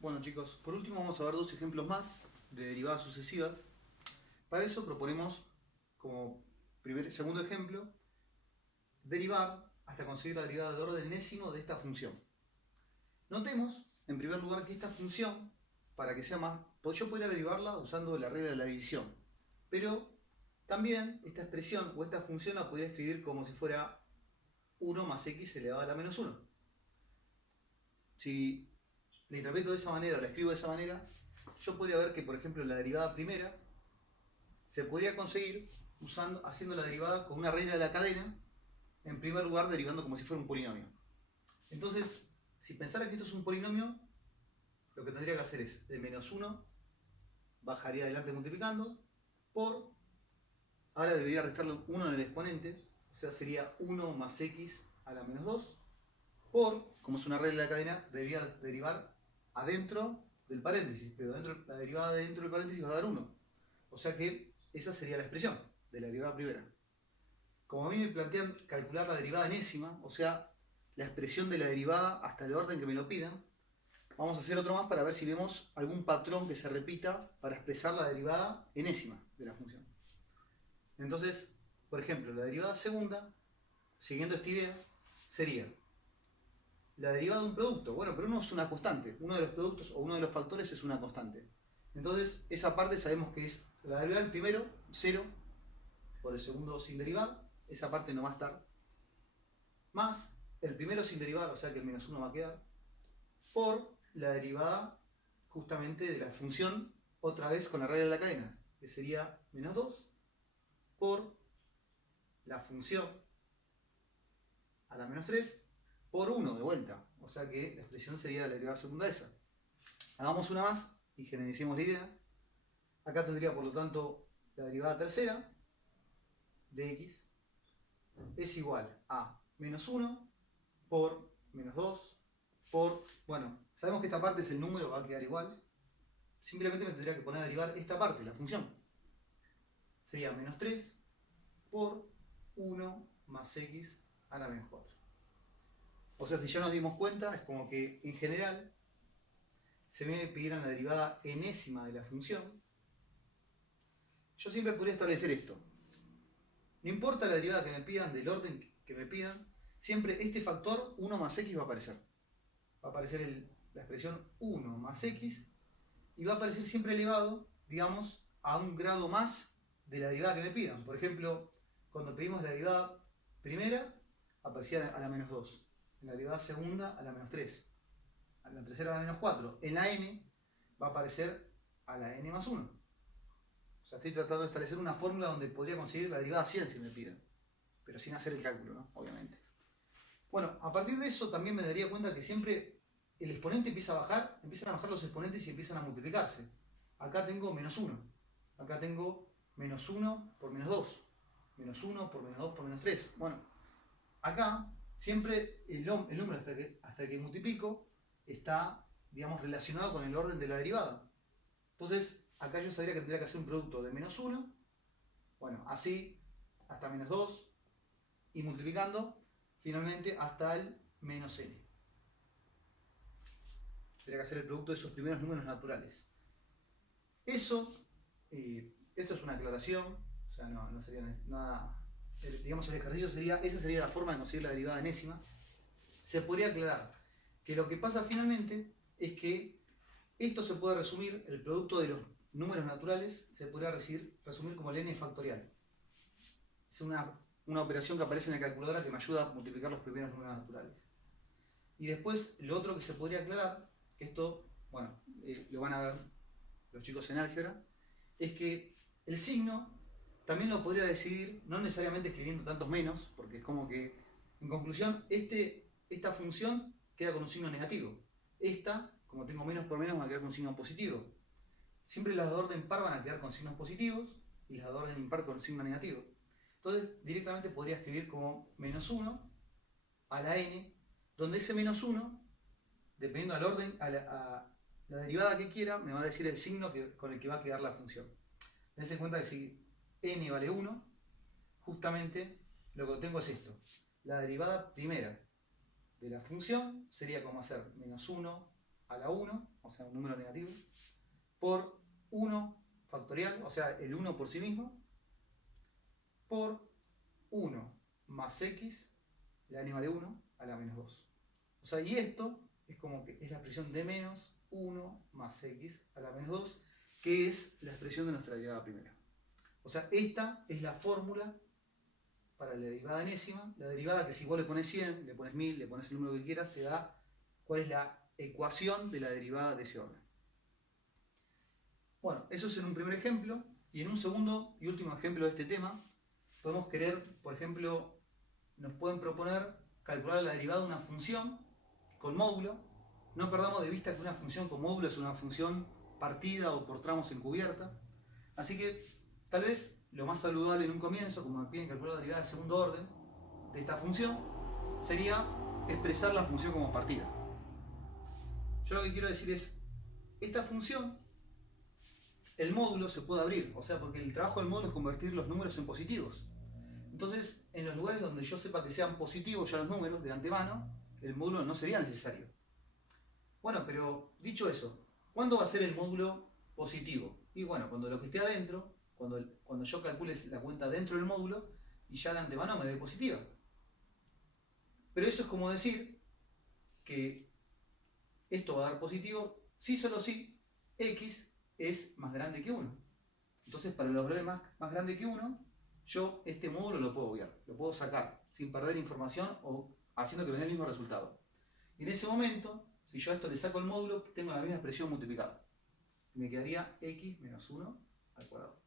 Bueno chicos, por último vamos a ver dos ejemplos más de derivadas sucesivas. Para eso proponemos como segundo ejemplo derivar hasta conseguir la derivada de orden enésimo de esta función. Notemos en primer lugar que esta función, para que sea más, yo podría derivarla usando la regla de la división, pero también esta expresión o esta función la podría escribir como si fuera 1 más x elevado a la menos 1. Si la interpreto de esa manera, la escribo de esa manera, yo podría ver que, por ejemplo, la derivada primera se podría conseguir haciendo la derivada con una regla de la cadena, en primer lugar derivando como si fuera un polinomio. Entonces, si pensara que esto es un polinomio, lo que tendría que hacer es de menos 1, bajaría adelante multiplicando, por, ahora debería restarle 1 en el exponente, o sea, sería 1 más x a la menos 2, por, como es una regla de la cadena, debería derivar adentro del paréntesis, pero la derivada de dentro del paréntesis va a dar 1. O sea que esa sería la expresión de la derivada primera. Como a mí me plantean calcular la derivada enésima, o sea, la expresión de la derivada hasta el orden que me lo pidan, vamos a hacer otro más para ver si vemos algún patrón que se repita para expresar la derivada enésima de la función. Entonces, por ejemplo, la derivada segunda, siguiendo esta idea, sería la derivada de un producto. Bueno, pero no es una constante. Uno de los productos o uno de los factores es una constante. Entonces, esa parte sabemos que es la derivada del primero, 0, por el segundo sin derivar. Esa parte no va a estar. Más el primero sin derivar, o sea que el menos 1 va a quedar. Por la derivada justamente de la función, otra vez con la regla de la cadena, que sería menos 2, por la función a la menos 3, por 1 de vuelta. O sea que la expresión sería la derivada segunda de esa. Hagamos una más y generalicemos la idea. Acá tendría por lo tanto la derivada tercera de x es igual a menos 1 por menos 2 por... Bueno, sabemos que esta parte es el número, va a quedar igual. Simplemente me tendría que poner a derivar esta parte, la función. Sería menos 3 por 1 más x a la menos 4. O sea, si ya nos dimos cuenta, es como que en general se me pidieran la derivada enésima de la función. Yo siempre podría establecer esto. No importa la derivada que me pidan, del orden que me pidan, siempre este factor 1 más x va a aparecer. Va a aparecer la expresión 1 más x y va a aparecer siempre elevado, digamos, a un grado más de la derivada que me pidan. Por ejemplo, cuando pedimos la derivada primera, aparecía a la menos 2. En la derivada segunda, a la menos 3. En la tercera, a la menos 4. En la n va a aparecer a la n más 1. O sea, estoy tratando de establecer una fórmula donde podría conseguir la derivada 100 si me piden. Pero sin hacer el cálculo, ¿no? Obviamente. Bueno, a partir de eso también me daría cuenta que siempre el exponente empieza a bajar, empiezan a bajar los exponentes y empiezan a multiplicarse. Acá tengo menos 1. Acá tengo menos 1 por menos 2. Menos 1 por menos 2 por menos 3. Bueno, acá siempre el número hasta que multiplico está, digamos, relacionado con el orden de la derivada. Entonces, acá yo sabría que tendría que hacer un producto de menos 1, bueno, así, hasta menos 2, y multiplicando, finalmente, hasta el menos n. Tendría que hacer el producto de esos primeros números naturales. Eso, esto es una aclaración, o sea, no sería nada... Digamos, el ejercicio sería, esa sería la forma de conseguir la derivada enésima. Se podría aclarar que lo que pasa finalmente es que esto se puede resumir, el producto de los números naturales, se podría resumir como el n factorial. Es una operación que aparece en la calculadora que me ayuda a multiplicar los primeros números naturales. Y después, lo otro que se podría aclarar, que esto, bueno, lo van a ver los chicos en álgebra, es que el signo también lo podría decidir, no necesariamente escribiendo tantos menos, porque es como que, en conclusión, esta función queda con un signo negativo. Esta, como tengo menos por menos, va a quedar con un signo positivo. Siempre las de orden par van a quedar con signos positivos y las de orden impar con signo negativo. Entonces, directamente podría escribir como menos 1 a la n, donde ese menos 1, dependiendo del orden, a la derivada que quiera, me va a decir el signo con el que va a quedar la función. Tense en cuenta que si n vale 1, justamente lo que tengo es esto. La derivada primera de la función sería como hacer menos 1 a la 1, o sea, un número negativo, por 1 factorial, o sea, el 1 por sí mismo, por 1 más x, la n vale 1, a la menos 2. O sea, y esto es como que es la expresión de menos 1 más x a la menos 2, que es la expresión de nuestra derivada primera. O sea, esta es la fórmula para la derivada enésima, la derivada que si vos le pones 100, le pones 1000, le pones el número que quieras, te da cuál es la ecuación de la derivada de ese orden. Bueno, eso es en un primer ejemplo, y en un segundo y último ejemplo de este tema, podemos querer, por ejemplo, nos pueden proponer calcular la derivada de una función con módulo. No perdamos de vista que una función con módulo es una función partida o por tramos encubierta. Así que tal vez lo más saludable en un comienzo, como me piden calcular la derivada de segundo orden de esta función, sería expresar la función como partida. Yo lo que quiero decir es, esta función, el módulo se puede abrir, o sea, porque el trabajo del módulo es convertir los números en positivos. Entonces, en los lugares donde yo sepa que sean positivos ya los números de antemano, el módulo no sería necesario. Bueno, pero dicho eso, ¿cuándo va a ser el módulo positivo? Y bueno, cuando lo que esté adentro, cuando yo calcule la cuenta dentro del módulo y ya de antemano me dé positiva. Pero eso es como decir que esto va a dar positivo si solo si x es más grande que 1. Entonces, para los valores más grandes que 1, yo este módulo lo puedo obviar, lo puedo sacar sin perder información o haciendo que me dé el mismo resultado. Y en ese momento, si yo a esto le saco el módulo, tengo la misma expresión multiplicada. Me quedaría x menos 1 al cuadrado.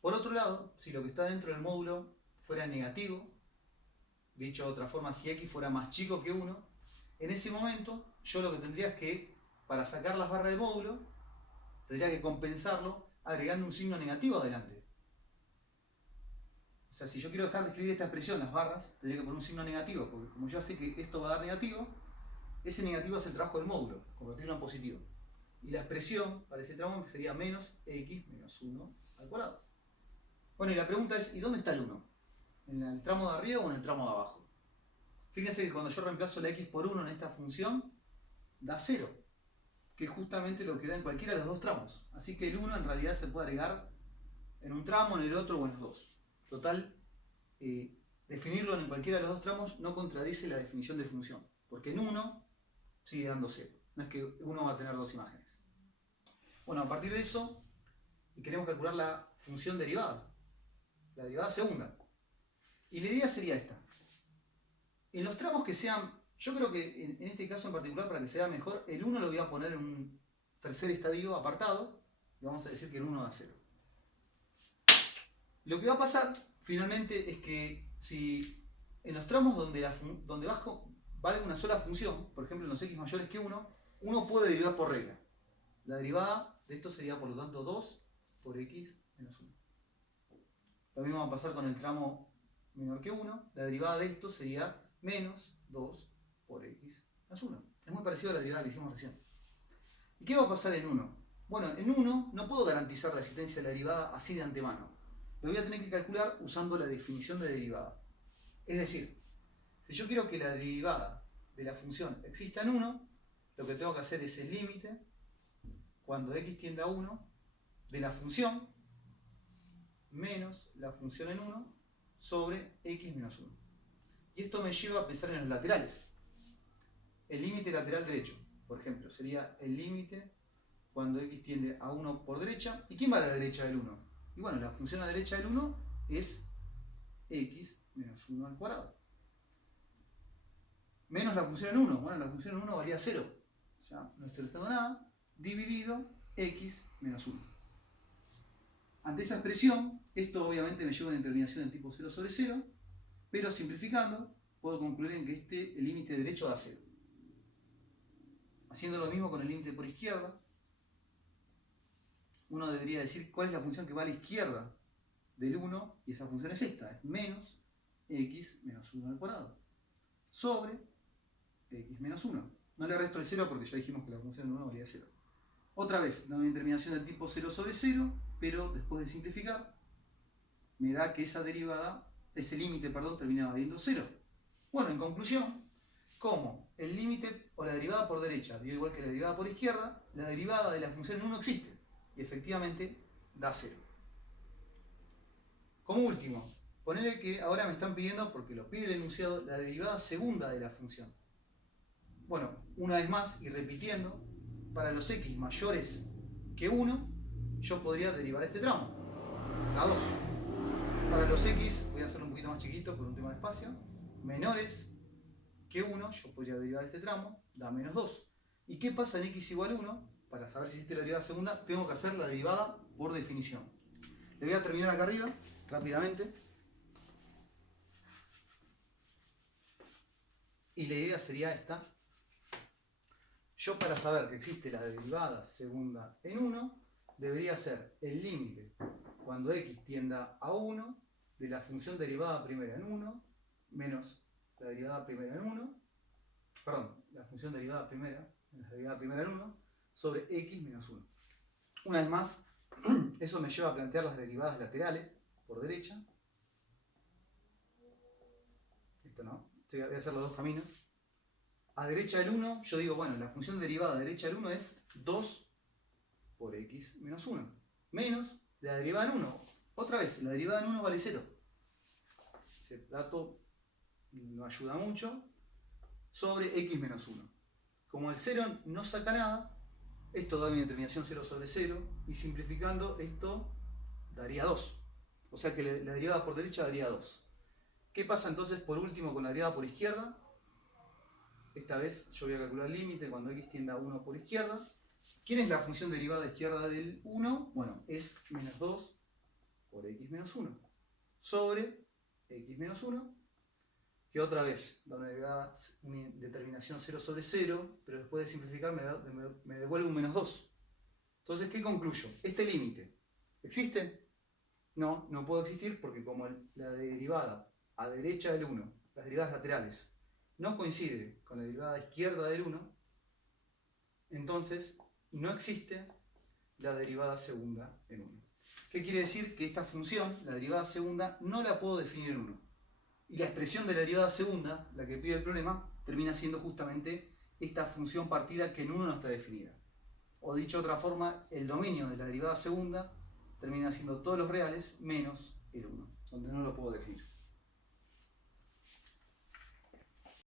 Por otro lado, si lo que está dentro del módulo fuera negativo, dicho de otra forma, si x fuera más chico que 1, en ese momento yo lo que tendría es que, para sacar las barras del módulo, tendría que compensarlo agregando un signo negativo adelante. O sea, si yo quiero dejar de escribir esta expresión, las barras, tendría que poner un signo negativo, porque como ya sé que esto va a dar negativo, ese negativo es el trabajo del módulo, convertirlo en positivo. Y la expresión para ese tramo sería menos x menos 1 al cuadrado. Bueno, y la pregunta es, ¿y dónde está el 1? ¿En el tramo de arriba o en el tramo de abajo? Fíjense que cuando yo reemplazo la x por 1 en esta función, da 0, que es justamente lo que da en cualquiera de los dos tramos. Así que el 1 en realidad se puede agregar en un tramo, en el otro o en los dos. Total, definirlo en cualquiera de los dos tramos no contradice la definición de función, porque en 1 sigue dando 0. No es que uno va a tener dos imágenes. Bueno, a partir de eso, queremos calcular la función derivada, la derivada segunda. Y la idea sería esta. En los tramos que sean, yo creo que en este caso en particular, para que sea mejor, el 1 lo voy a poner en un tercer estadio apartado, y vamos a decir que el 1 da 0. Lo que va a pasar finalmente es que si en los tramos donde vale una sola función, por ejemplo en los x mayores que 1, uno puede derivar por regla. La derivada de esto sería por lo tanto 2 por x menos 1. Lo mismo va a pasar con el tramo menor que 1. La derivada de esto sería menos 2 por x menos 1. Es muy parecido a la derivada que hicimos recién. ¿Y qué va a pasar en 1? Bueno, en 1 no puedo garantizar la existencia de la derivada así de antemano. Lo voy a tener que calcular usando la definición de derivada. Es decir, si yo quiero que la derivada de la función exista en 1, lo que tengo que hacer es el límite, cuando x tiende a 1, de la función menos la función en 1 sobre x menos 1. Y esto me lleva a pensar en los laterales. El límite lateral derecho, por ejemplo, sería el límite cuando x tiende a 1 por derecha. ¿Y quién va a la derecha del 1? Y bueno, la función a la derecha del 1 es x menos 1 al cuadrado. Menos la función en 1. Bueno, la función en 1 valía 0. O sea, no estoy restando nada. Dividido x menos 1. Ante esa expresión, esto obviamente me lleva a una determinación del tipo 0 sobre 0. Pero simplificando, puedo concluir en que el límite derecho da 0. Haciendo lo mismo con el límite por izquierda, uno debería decir cuál es la función que va a la izquierda del 1, y esa función es esta, es menos x menos 1 al cuadrado, sobre x menos 1. No le resto el 0 porque ya dijimos que la función de 1 valía 0. Otra vez, da una determinación del tipo 0 sobre 0, pero después de simplificar, me da que ese límite, termina valiendo 0. Bueno, en conclusión, como el límite o la derivada por derecha dio igual que la derivada por izquierda, la derivada de la función en 1 existe. Y efectivamente da 0. Como último, ponele que ahora me están pidiendo, porque lo pide el enunciado, la derivada segunda de la función. Bueno, una vez más y repitiendo, para los x mayores que 1, yo podría derivar este tramo, a 2. Para los x, voy a hacerlo un poquito más chiquito por un tema de espacio, menores que 1, yo podría derivar este tramo, da menos 2. ¿Y qué pasa en x igual 1? Para saber si existe la derivada segunda, tengo que hacer la derivada por definición. Le voy a terminar acá arriba, rápidamente. Y la idea sería esta. Yo, para saber que existe la derivada segunda en 1, debería ser el límite cuando x tienda a 1 de la función derivada primera en 1 menos la derivada primera en 1, perdón, la función derivada primera en 1 sobre x menos 1. Una vez más, eso me lleva a plantear las derivadas laterales por derecha. Esto no, voy a hacer los dos caminos. A derecha del 1, yo digo, bueno, la función derivada a derecha del 1 es 2 por x menos 1. Menos la derivada en 1. Otra vez, la derivada en 1 vale 0. Ese dato no ayuda mucho. Sobre x menos 1. Como el 0 no saca nada, esto da mi determinación 0 sobre 0. Y simplificando, esto daría 2. O sea que la derivada por derecha daría 2. ¿Qué pasa entonces por último con la derivada por izquierda? Esta vez yo voy a calcular el límite cuando x tienda a 1 por izquierda. ¿Quién es la función derivada izquierda del 1? Bueno, es menos 2 por x menos 1 sobre x menos 1, que otra vez da una determinación 0 sobre 0, pero después de simplificar me devuelve un menos 2. Entonces, ¿qué concluyo? ¿Este límite existe? No, no puede existir porque como la derivada a derecha del 1, las derivadas laterales, no coincide con la derivada izquierda del 1, entonces no existe la derivada segunda en 1. ¿Qué quiere decir? Que esta función, la derivada segunda, no la puedo definir en 1. Y la expresión de la derivada segunda, la que pide el problema, termina siendo justamente esta función partida que en 1 no está definida. O dicho de otra forma, el dominio de la derivada segunda termina siendo todos los reales menos el 1, donde no lo puedo definir.